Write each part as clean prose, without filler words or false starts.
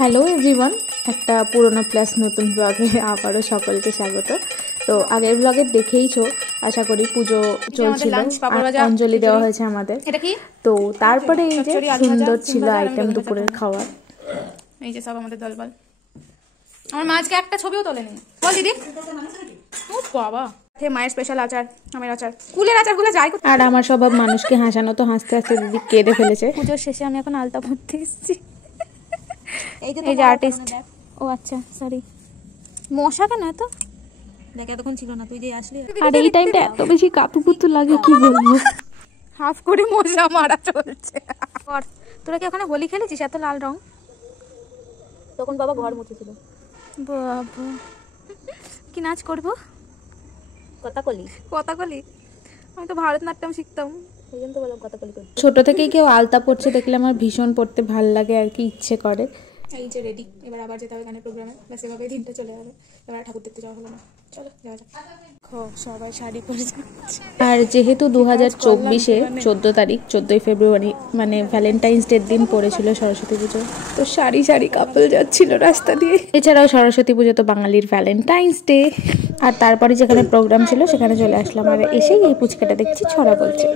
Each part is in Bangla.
হ্যালো এভরিওয়ান, একটা পুরোনো প্লাস নতুন ব্লগে আবারও সকলকে স্বাগত। তো আগের ব্লগে দেখেইছো, আশা করি পুজো চলছিল, অঞ্জলি দেওয়া হয়েছে আমাদের। তো তারপরে এই যে সুন্দর ছিল আইটেম দুপুরের খাওয়ার। এই যে সব আমাদের দলবল। আমার মা আজকে একটা ছবিও তোলেনি, বল দিদি। ও বাবা, মায়ের স্পেশাল আচার, আমের আচার, কুলের আচারগুলো যাই। আর আমার স্বভাব মানুষকে হাসানো, তো হাসতে হাসতে দিদি কেঁদে ফেলেছে। পুজোর শেষে আমি এখন আলতা পরতে এসেছি। এই যে আর্টিস্ট। ও আচ্ছা, সরি। মশা কেন এত? দেখ এতক্ষণ ছিল না, তুই যে আসলি। আর এই টাইমটা এত বেশি কাতুকুতু লাগে কি বলবো। হাফ করে মশা মারা চলছে। তোরা কি ওখানে হোলি খেলেছিস? এত লাল রং। তখন বাবা ঘর মুছেছিল। বাবা, কি নাচ করবো? কথাকলি। আমি তো ভারতনাট্যম শিখতাম, ওই জন্য তো বললাম কথাকলি করতে। ছোট থেকেই কেউ আলতা পড়ছে দেখলে আমার ভীষণ পড়তে ভাল লাগে আর কি, ইচ্ছে করে। এই যে রেডি, এবার আবার যেতে হবে গানের প্রোগ্রামে। ব্যাস এভাবে দিনটা চলে যাবে। এবার ঠাকুর দেখতে যাওয়া হলো না, চলো যাওয়া যাক। সবাই শাড়ি পরে যাচ্ছে। আর যেহেতু 2024-এ 14 তারিখ 14ই ফেব্রুয়ারি মানে ভ্যালেন্টাইন্স ডের দিন পড়েছিল সরস্বতী পুজো, তো সারি সারি কাপল যাচ্ছিল রাস্তা দিয়ে। এছাড়াও সরস্বতী পুজো তো বাঙালির ভ্যালেন্টাইন্স ডে। আর তারপরে যেখানে প্রোগ্রাম ছিল সেখানে চলে আসলাম, আর এসেই এই পুচকাটা দেখছি ছড়া বলছে।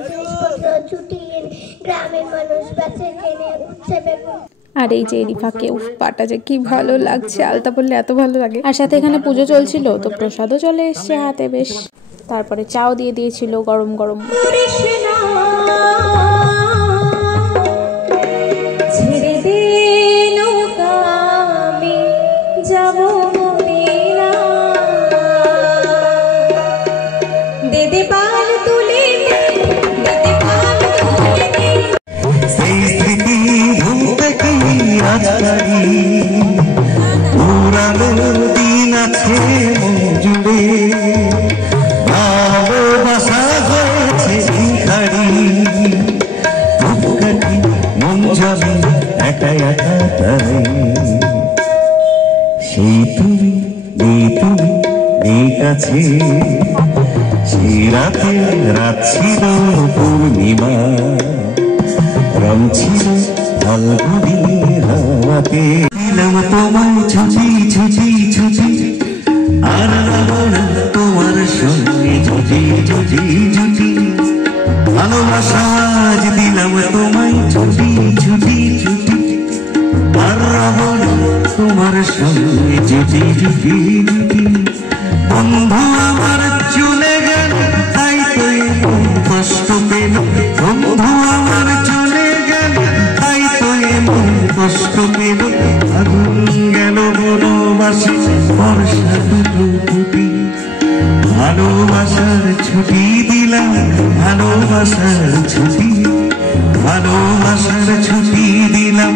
আর এই যে এরিফাকে, উফ পাটা যে কি ভালো লাগছে, আলতা পরলে এত ভালো লাগে। আর সাথে এখানে পুজো চলছিল, তো প্রসাদও চলে এসছে হাতে বেশ। তারপরে চাও দিয়ে দিয়েছিল গরম গরম। সেই তুমি কাছে সেই রাতে রাত ছিল পূর্ণিমা, রং ছিল ফাল্গুনি হাওয়াতে। দিলাম তোমায় ছুটি ছুটি ছুটি, আর রাবণ তোমার সঙ্গে ছুটি ছুটি ছুটি। ভালোবাসা আজ দিলাম তোমায় ছুটি ছুটি ছুটি, আর রাবণ তোমার সঙ্গে ছুটি ছুটি ছুটি। বন্ধু আমার চলে গেল, তাই তো এমন কষ্ট পেল। বন্ধু আমার চলে গেল, তাই তো এমন কষ্ট পেল। আগুন গেল বনবাসে, বর্ষা দুটো ফুটি। ভালোবাসার ছুটি দিলাম, ভালোবাসার ছুটি, ভালোবাসার ছুটি দিলাম,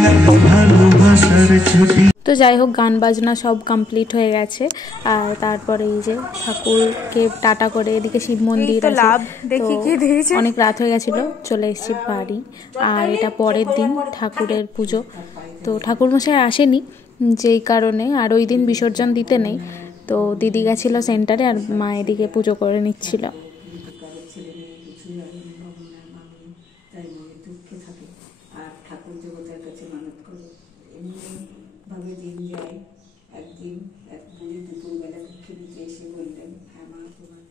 ভালোবাসার ছুটি। তো যাই হোক, গান বাজনা সব কমপ্লিট হয়ে গেছে। আর তারপরে এই যে ঠাকুরকে টাটা করে এদিকে শিব মন্দির আছে, অনেক রাত হয়ে গেছিল, চলে এসেছি বাড়ি। আর এটা পরের দিন ঠাকুরের পুজো, তো ঠাকুরমশাই আসেনি যেই কারণে আর ওই দিন বিসর্জন দিতে নেই। তো দিদি গেছিলো সেন্টারে, আর মা এদিকে পুজো করে নিচ্ছিল। ভাবে দিন যায়। একদিন এক বুড়ি দুপুরবেলা মুখে নিচে এসে বললেন, হ্যাঁ মা তোমার।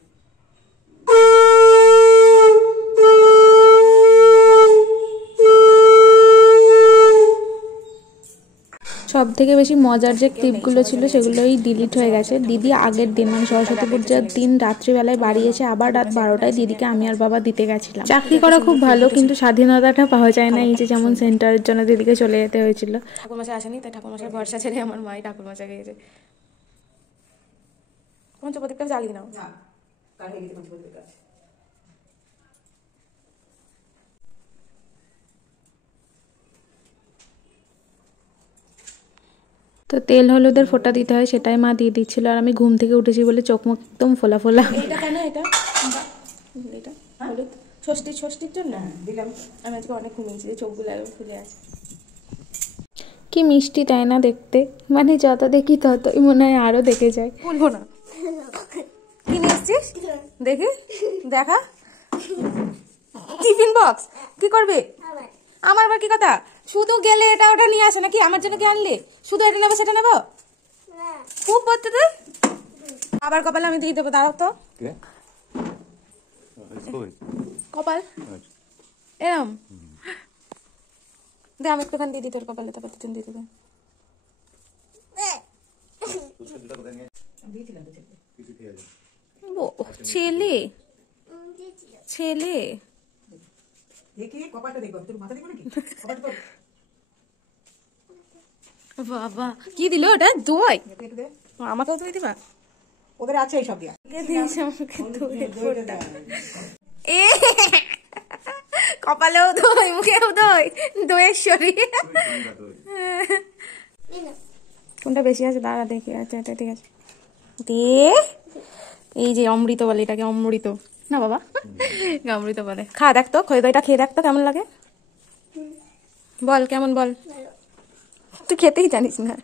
সব থেকে বেশি মজার যে ক্লিপগুলো ছিল সেগুলোই ডিলিট হয়ে গেছে। দিদি আগের দিন মানে সরস্বতী পুজোর দিন রাত্রিবেলায় বাড়ি এসে আবার রাত 12টায় দিদিকে আমি আর বাবা দিতে গেছিলাম। চাকরি করা খুব ভালো, কিন্তু স্বাধীনতাটা পাওয়া যায় না। এই যে যেমন সেন্টারের জন্য দিদিকে চলে যেতে হয়েছিল। ঠাকুরমশাই আসেনি, তাই ঠাকুরমশাই ভরসা ছেড়ে আমার মাই ঠাকুরমশাই গিয়েছে। পঞ্চপ্রদীপটা জ্বালিয়ে নাও। তো তেল হলুদের ফোঁটা দিতে হয়, সেটাই মা দিয়ে দিচ্ছিল। আর আমি ঘুম থেকে উঠেছি বলে চোখ মুখ একদম ফোলা ফোলা। এটা কেন? এটা হলুদ ষষ্ঠীর জন্য দিলাম। আমি আজকে অনেক ঘুমিয়েছি, চোখগুলো একদম ফুলে আছে। কি মিষ্টি তাই না দেখতে, মানে যত দেখি ততই মনে হয় আরো দেখে যায়। বলবো না কি নিয়ে এসছিস, দেখি দেখা। টিফিন বক্স কি করবে? আমার আবার কি কথা? শুধু গেলে এটা ওটা নিয়ে আসে নাকি? আমার জন্য কি আনলি? শুধু এটা নেবো সেটা নেবো? খুব পড়তে তুই আবার কপালে আমি দিয়ে দেবো, দাঁড়াও তো। কপাল এরম দে, আমি একটুখানি দিয়ে দিই তোর কপালে, তারপর তুই দিয়ে দেবে। ছেলে ছেলে বাবা কি দিল ওটা? দই? আমাকেও দই দিবা? ওদের আছে এইসব দিয়া। এ কপালেও দই, মুখেও দই, দইয়েশ্বরী। কোনটা বেশি আছে দাঁড়া দেখি। আচ্ছা এটা ঠিক আছে দে। এই যে অমৃত বলে এটাকে, অমৃত না বাবা, অমৃত বলে। খা দেখ তো, খই দইটা খেয়ে দেখ তো কেমন লাগে, বল কেমন বল। তুই খেতেই জানিস না।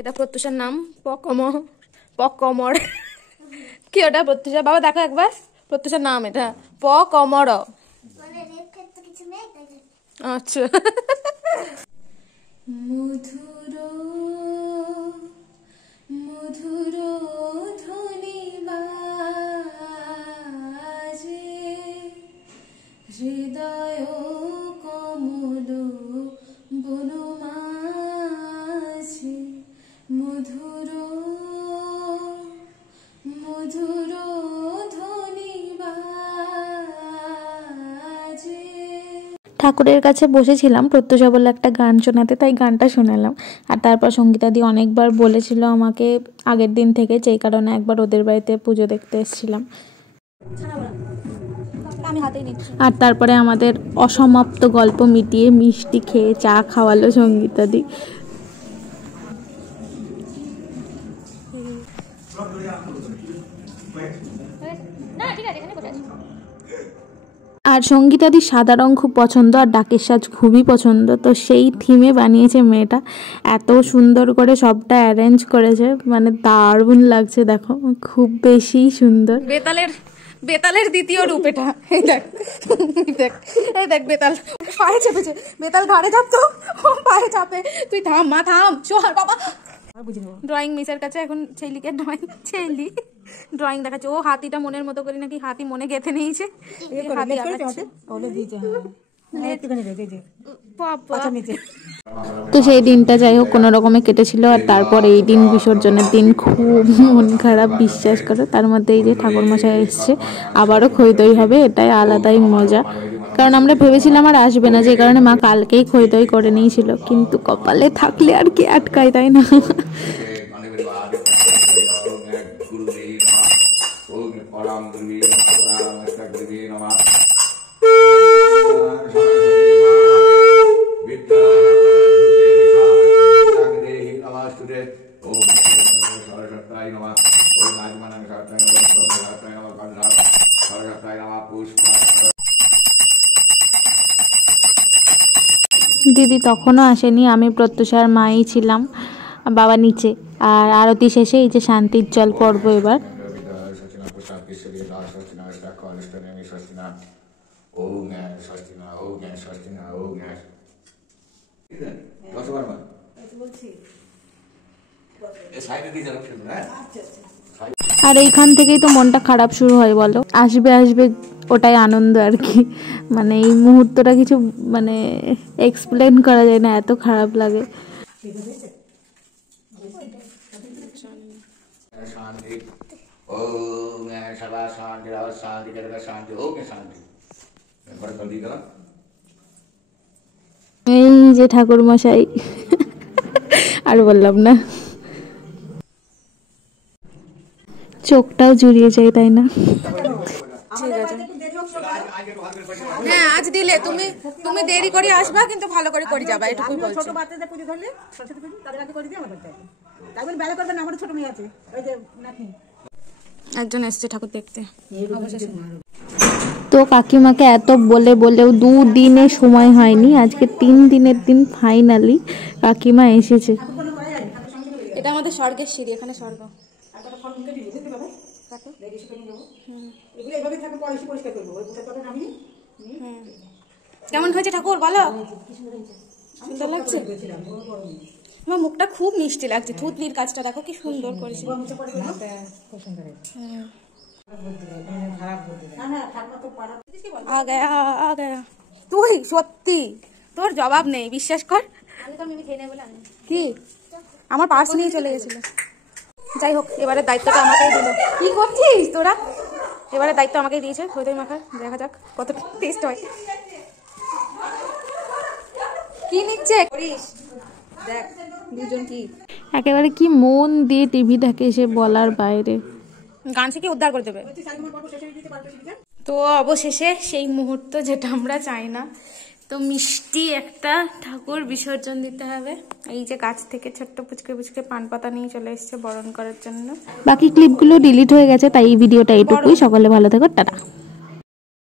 এটা প্রত্যুষার নাম পকমর। কি ওটা প্রত্যুষা? বাবা দেখো একবার, প্রত্যুষার নাম এটা পকমর। আচ্ছা। মধুর মধুর ধ্বনি বাজে হৃদয় কমল বনমাঝে, মধুর মধুর ধ্বনি বাজে। ঠাকুরের কাছে বসেছিলাম প্রত্যুষা বলে একটা গান শোনাতে, তাই গানটা শোনালাম। আর তারপর সঙ্গীতাদি অনেকবার বলেছিল আমাকে আগের দিন থেকে, যেই কারণে একবার ওদের বাড়িতে পুজো দেখতে এসেছিলাম। আর তারপরে আমাদের অসমাপ্ত গল্প মিটিয়ে মিষ্টি খেয়ে চা খাওয়ালো সঙ্গীতাদি। আর সঙ্গীতাদির সাদা রং খুব পছন্দ, আর ডাকের সাজ খুবই পছন্দ, তো সেই থিমে বানিয়েছে মেয়েটা। এত সুন্দর করে সবটা অ্যারেঞ্জ করেছে, মানে দারুণ লাগছে। দেখো খুব বেশি সুন্দর। বেতালের দ্বিতীয় রূপ এটা। এই দেখ দেখ, এই দেখ বেতাল পায়ে চেপেছে, বেতাল ঘাড়ে চাপতো, পায়ে চাপে। তুই থাম মা, থাম, শোয়ার বাবা। ড্রয়িং মিসের কাছে এখন ছেলিকে ড্রয়িং দেখাচ্ছে। ও হাতিটা মনের মতো করে নাকি হাতি মনে গেঁথে নিয়েছে। হাতি আঁকাচ্ছে। তো সেই দিনটা যাই হোক কোনো রকমে কেটেছিল। আর তারপর এই দিন বিসর্জনের দিন খুব মন খারাপ, বিশ্বাস করো। তার মধ্যে এই যে ঠাকুরমশাই এসছে, আবারও খই দই হবে, এটাই আলাদাই মজা। কারণ আমরা ভেবেছিলাম আর আসবে না, যে কারণে মা কালকেই খই দই করে নিয়েছিল। কিন্তু কপালে থাকলে আর কে আটকায়, তাই না? দিদি তখনও আসেনি, আমি প্রত্যুষার মাই ছিলাম, বাবা নিচে। আর আরতি শেষে এই যে শান্তির জল পর্ব এবার। আর এইখান থেকেই তো মনটা খারাপ শুরু হয় বলো, আসবে আসবে ওটাই আনন্দ আর কি। মানে এই মুহূর্তটা কিছু মানে এক্সপ্লেন করা যায় না, এত খারাপ লাগে। এই যে ঠাকুর মশাই, আর বললাম না, চোখটাও জুড়িয়ে যায়, তাই না? ঠিক আছে, হ্যাঁ আজ দিলে তুমি দেরি করে আসবা, কিন্তু ভালো করে করে যাবা, এটুকুই বলছি। ছোট বাচ্চাদের পুজো ধরলে সরস্বতী পুজো তাদের আগে করে দিয়ে আমার বাচ্চা তাই বেলা করবেন না। আমার ছোট মেয়ে আছে, ওই যে নাতনি একজন এসছে ঠাকুর দেখতে। তো কাকিমাকে এত বলে বলেও 2 দিনে সময় হয়নি, আজকে 3 দিনের দিন ফাইনালি কাকিমা এসেছে। এটা আমাদের স্বর্গের সিঁড়ি, এখানে স্বর্গ। কেমন হয়েছে ঠাকুর বলো? সুন্দর লাগছে। আমার মুখটা খুব মিষ্টি লাগছে। থুতনির কাজটা দেখো কি সুন্দর করেছে। আ গয়া তুই সত্যি তোর জবাব নেই, বিশ্বাস কর। কি আমার পার্স নিয়ে চলে গেছিল। যাই হোক, এবারে দায়িত্বটা আমাকেই দিল। কি করছিস তোরা? এবারে দায়িত্ব আমাকেই দিয়েছে খই মাখার। দেখা যাক কত টেস্ট হয়। কি নিচ্ছে করিস দেখ দুজন কি একেবারে কি মন দিয়ে টিভি দেখে সে বলার বাইরে। গান শিখে উদ্ধার করে দেবে। তো অবশেষে সেই মুহূর্ত যেটা আমরা চাই না, তো মিষ্টি একটা ঠাকুর বিসর্জন দিতে হবে। এই যে গাছ থেকে ছোট্ট পুচকে পুচকে পান পাতা নিয়ে চলে এসছে বরণ করার জন্য। বাকি ক্লিপগুলো ডিলিট হয়ে গেছে, তাই এই ভিডিওটা এটুকুই। সকলে ভালো থেকো, টাটা।